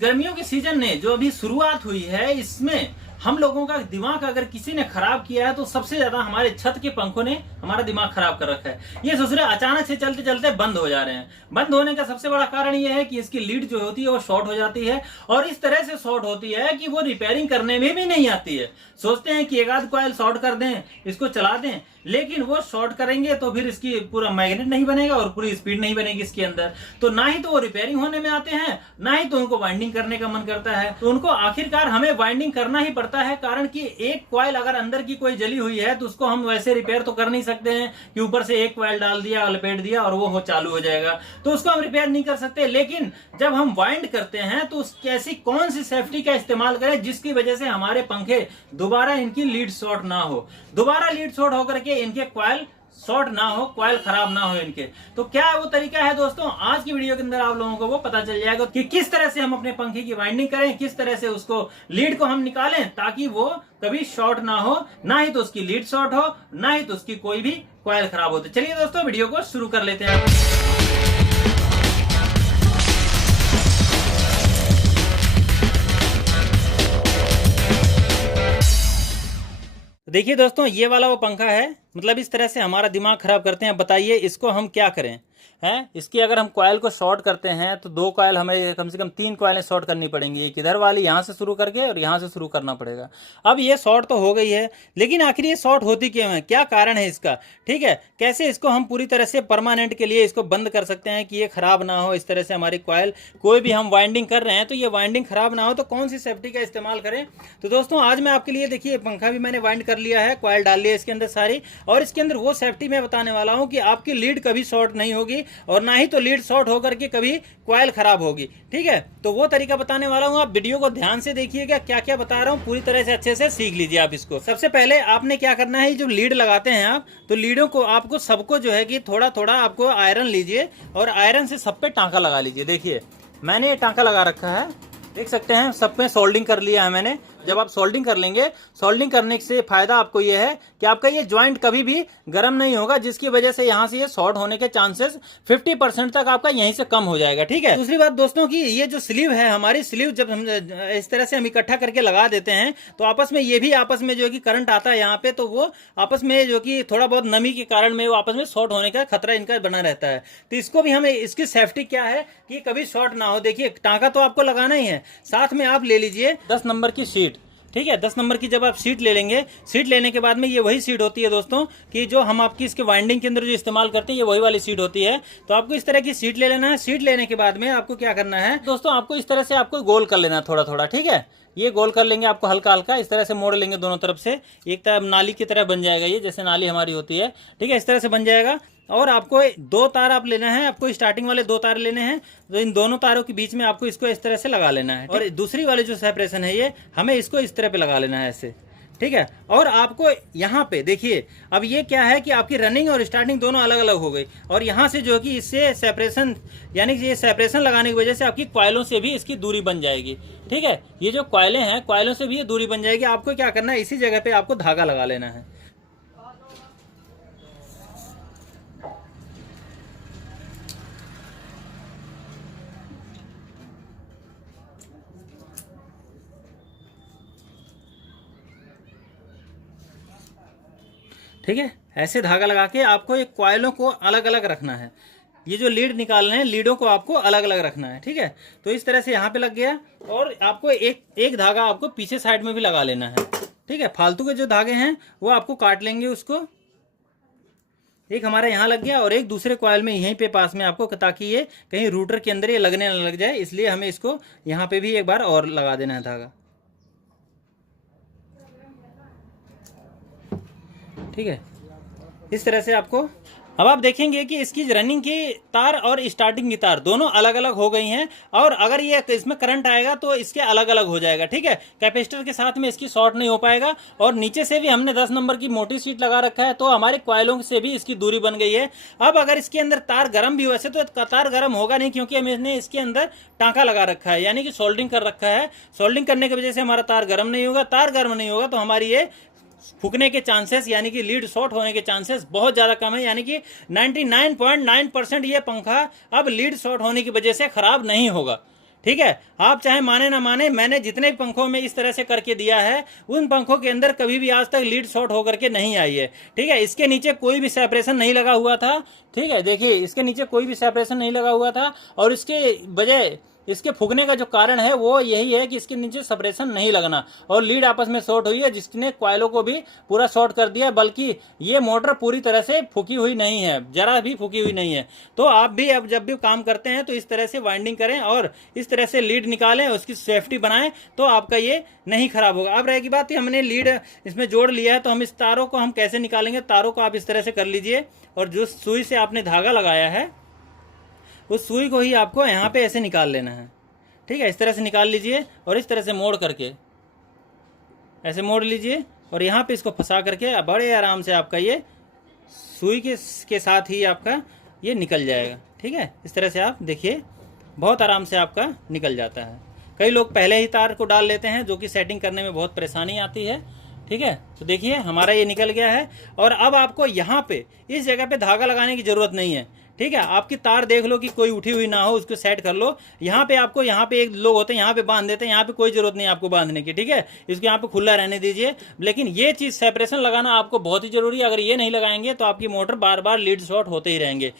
गर्मियों के सीजन ने जो अभी शुरुआत हुई है, इसमें हम लोगों का दिमाग अगर किसी ने खराब किया है तो सबसे ज्यादा हमारे छत के पंखों ने हमारा दिमाग खराब कर रखा है। ये सोच रहे अचानक से चलते चलते बंद हो जा रहे हैं। बंद होने का सबसे बड़ा कारण ये है कि इसकी लीड जो होती है वो शॉर्ट हो जाती है, और इस तरह से शॉर्ट होती है कि वो रिपेयरिंग करने में भी नहीं आती है। सोचते हैं कि एक आध कॉइल शॉर्ट कर दें, इसको चला दें, लेकिन वो शॉर्ट करेंगे तो फिर इसकी पूरा मैग्नेट नहीं बनेगा और पूरी स्पीड नहीं बनेगी इसके अंदर। तो ना ही तो वो रिपेयरिंग होने में आते हैं, ना ही तो उनको वाइंडिंग करने का मन करता है। तो उनको आखिरकार हमें वाइंडिंग करना ही पड़ता है, कारण कि एक कॉइल अगर अंदर की कोई जली हुई है तो उसको हम वैसे रिपेयर तो कर नहीं सकते हैं कि ऊपर से एक कॉइल डाल दिया, लपेट दिया और वो चालू हो जाएगा, तो उसको हम रिपेयर नहीं कर सकते। लेकिन जब हम वाइंड करते हैं तो उसकी ऐसी कौन सी सेफ्टी का इस्तेमाल करें जिसकी वजह से हमारे पंखे दोबारा इनकी लीड शॉर्ट ना हो, दोबारा लीड शॉर्ट होकर के इनके कॉइल शॉर्ट ना हो, कॉइल खराब ना हो इनके। तो क्या वो तरीका है दोस्तों, आज की वीडियो के अंदर आप लोगों को वो पता चल जाएगा कि किस तरह से हम अपने पंखे की वाइंडिंग करें, किस तरह से उसको लीड को हम निकालें ताकि वो कभी शॉर्ट ना हो, ना ही तो उसकी लीड शॉर्ट हो, ना ही तो उसकी कोई भी कॉइल खराब हो। तो चलिए दोस्तों वीडियो को शुरू कर लेते हैं। देखिए दोस्तों, ये वाला वो पंखा है, मतलब इस तरह से हमारा दिमाग खराब करते हैं। बताइए इसको हम क्या करें हैं। इसकी अगर हम कॉइल को शॉर्ट करते हैं तो दो कॉइल हमें कम से कम 3 कॉइलें शॉर्ट करनी पड़ेंगी। एक इधर वाली यहाँ से शुरू करके और यहाँ से शुरू करना पड़ेगा। अब ये शॉर्ट तो हो गई है, लेकिन आखिर ये शॉर्ट होती क्यों है, क्या कारण है इसका, ठीक है। कैसे इसको हम पूरी तरह से परमानेंट के लिए इसको बंद कर सकते हैं कि ये खराब ना हो। इस तरह से हमारी कॉइल कोई भी हम वाइंडिंग कर रहे हैं तो ये वाइंडिंग खराब ना हो, तो कौन सी सेफ्टी का इस्तेमाल करें। तो दोस्तों आज मैं आपके लिए, देखिए पंखा भी मैंने वाइंड कर लिया है, कॉइल डाल लिया इसके अंदर सारी, और इसके अंदर वो सेफ्टी मैं बताने वाला हूँ कि आपकी लीड कभी शॉर्ट नहीं होगी और ना ही तो लीड शॉर्ट होकर के कभी कॉइल खराब होगी, ठीक है। तो वो तरीका बताने वाला हूं, आप वीडियो को ध्यान से देखिएगा, क्या क्या बता रहा हूं पूरी तरह से अच्छे से सीख लीजिए आप इसको। सबसे पहले आपने क्या करना है, जो लीड लगाते हैं आप, तो लीडों को आपको सबको जो है कि थोड़ा थोड़ा आपको आयरन लीजिए और आयरन से सब पे टांका लगा लीजिए। देखिए मैंने ये टांका लगा रखा है, देख सकते हैं, सब पे सोल्डिंग कर लिया है मैंने। जब आप सोल्डिंग कर लेंगे, सोल्डिंग करने से फायदा आपको ये है कि आपका ये ज्वाइंट कभी भी गर्म नहीं होगा, जिसकी वजह से यहाँ से ये शॉर्ट होने के चांसेस 50% तक आपका यहीं से कम हो जाएगा, ठीक है। दूसरी बात दोस्तों की, ये जो स्लीव है हमारी, स्लीव जब हम इस तरह से हम इकट्ठा करके लगा देते हैं तो आपस में ये भी आपस में जो है कि करंट आता है यहाँ पे, तो वो आपस में जो कि थोड़ा बहुत नमी के कारण में वो आपस में शॉर्ट होने का खतरा इनका बना रहता है। तो इसको भी हमें, इसकी सेफ्टी क्या है कि कभी शॉर्ट ना हो। देखिए टांका तो आपको लगाना ही है, साथ में आप ले लीजिए 10 नंबर की शीट, ठीक है। 10 नंबर की जब आप सीट ले लेंगे, सीट लेने के बाद में ये वही सीट होती है दोस्तों कि जो हम आपकी इसके वाइंडिंग के अंदर जो इस्तेमाल करते हैं, ये वही वाली सीट होती है। तो आपको इस तरह की सीट ले लेना है। सीट लेने के बाद में आपको क्या करना है दोस्तों, आपको इस तरह से आपको गोल कर लेना थोड़ा थोड़ा, ठीक है। ये गोल कर लेंगे आपको हल्का हल्का, इस तरह से मोड़ लेंगे दोनों तरफ से, एक तरफ नाली की तरह बन जाएगा ये, जैसे नाली हमारी होती है, ठीक है, इस तरह से बन जाएगा। और आपको 2 तार आप लेना है, आपको स्टार्टिंग वाले 2 तार लेने हैं, तो इन दोनों तारों के बीच में आपको इसको इस तरह से लगा लेना है। और दूसरी वाली जो सेपरेशन है ये हमें इसको इस तरह पे लगा लेना है ऐसे, ठीक है। और आपको यहाँ पे देखिए, अब ये क्या है कि आपकी रनिंग और स्टार्टिंग दोनों अलग अलग हो गई, और यहाँ से जो कि इससे सेपरेशन, यानी कि ये सेपरेशन लगाने की वजह से आपकी कॉइलों से भी इसकी दूरी बन जाएगी, ठीक है। ये जो कॉइलें हैं, कॉइलों से भी ये दूरी बन जाएगी। आपको क्या करना है, इसी जगह पे आपको धागा लगा लेना है। ठीक है, ऐसे धागा लगा के आपको एक कॉइलों को अलग अलग रखना है। ये जो लीड निकालने हैं, लीडों को आपको अलग अलग रखना है, ठीक है। तो इस तरह से यहाँ पे लग गया, और आपको एक धागा आपको पीछे साइड में भी लगा लेना है, ठीक है। फालतू के जो धागे हैं वो आपको काट लेंगे उसको। एक हमारा यहाँ लग गया और एक दूसरे कॉइल में यहीं पे पास में आपको, ताकि ये कहीं रूटर के अंदर ये लगने न लग जाए, इसलिए हमें इसको यहाँ पे भी एक बार और लगा देना है धागा, ठीक है। इस तरह से आपको, अब आप देखेंगे कि इसकी रनिंग की तार और स्टार्टिंग की तार दोनों अलग अलग हो गई हैं, और अगर ये इसमें करंट आएगा तो इसके अलग अलग हो जाएगा, ठीक है। कैपेसिटर के साथ में इसकी शॉर्ट नहीं हो पाएगा। और नीचे से भी हमने 10 नंबर की मोटी शीट लगा रखा है, तो हमारे कॉइलों से भी इसकी दूरी बन गई है। अब अगर इसके अंदर तार गर्म भी, वैसे तो तार गर्म होगा नहीं, क्योंकि हमने इसके अंदर टांका लगा रखा है, यानी कि सोल्डिंग कर रखा है। सोल्डिंग करने की वजह से हमारा तार गर्म नहीं होगा। तार गर्म नहीं होगा तो हमारी ये फूकने के चांसेस, यानी कि लीड शॉर्ट होने के चांसेस बहुत ज़्यादा कम है। यानी कि 99.9% ये पंखा अब लीड शॉर्ट होने की वजह से खराब नहीं होगा, ठीक है, आप चाहे माने ना माने, मैंने जितने भी पंखों में इस तरह से करके दिया है, उन पंखों के अंदर कभी भी आज तक लीड शॉर्ट होकर के नहीं आई है। ठीक है, इसके नीचे कोई भी सेपरेशन नहीं लगा हुआ था। ठीक है, देखिए इसके नीचे कोई भी सेपरेशन नहीं लगा हुआ था, और इसके बजाय इसके फूकने का जो कारण है वो यही है कि इसके नीचे सेपरेशन नहीं लगना, और लीड आपस में शॉर्ट हुई है, जिसने कॉइलों को भी पूरा शॉर्ट कर दिया। बल्कि ये मोटर पूरी तरह से फूकी हुई नहीं है, जरा भी फूकी हुई नहीं है। तो आप भी अब जब भी काम करते हैं तो इस तरह से वाइंडिंग करें और इस तरह से लीड निकालें, उसकी सेफ्टी बनाएं, तो आपका ये नहीं खराब होगा। अब रहेगी बात कि हमने लीड इसमें जोड़ लिया है, तो हम इस तारों को हम कैसे निकालेंगे। तारों को आप इस तरह से कर लीजिए, और जो सुई से आपने धागा लगाया है उस सुई को ही आपको यहाँ पे ऐसे निकाल लेना है। ठीक है, इस तरह से निकाल लीजिए, और इस तरह से मोड़ करके ऐसे मोड़ लीजिए, और यहाँ पे इसको फंसा करके बड़े आराम से आपका ये सुई के साथ ही आपका ये निकल जाएगा। ठीक है, इस तरह से आप देखिए बहुत आराम से आपका निकल जाता है। कई लोग पहले ही तार को डाल लेते हैं, जो कि सेटिंग करने में बहुत परेशानी आती है। ठीक है, तो देखिए हमारा ये निकल गया है, और अब आपको यहाँ पे इस जगह पे धागा लगाने की जरूरत नहीं है। ठीक है, आपकी तार देख लो कि कोई उठी हुई ना हो, उसको सेट कर लो। यहाँ पे आपको, यहाँ पे एक लोग होते हैं यहाँ पे बांध देते हैं, यहाँ पे कोई जरूरत नहीं है आपको बांधने की। ठीक है, इसको यहाँ पे खुला रहने दीजिए। लेकिन ये चीज़ सेपरेशन लगाना आपको बहुत ही जरूरी है। अगर ये नहीं लगाएंगे तो आपकी मोटर बार बार लीड शॉर्ट होते ही रहेंगे।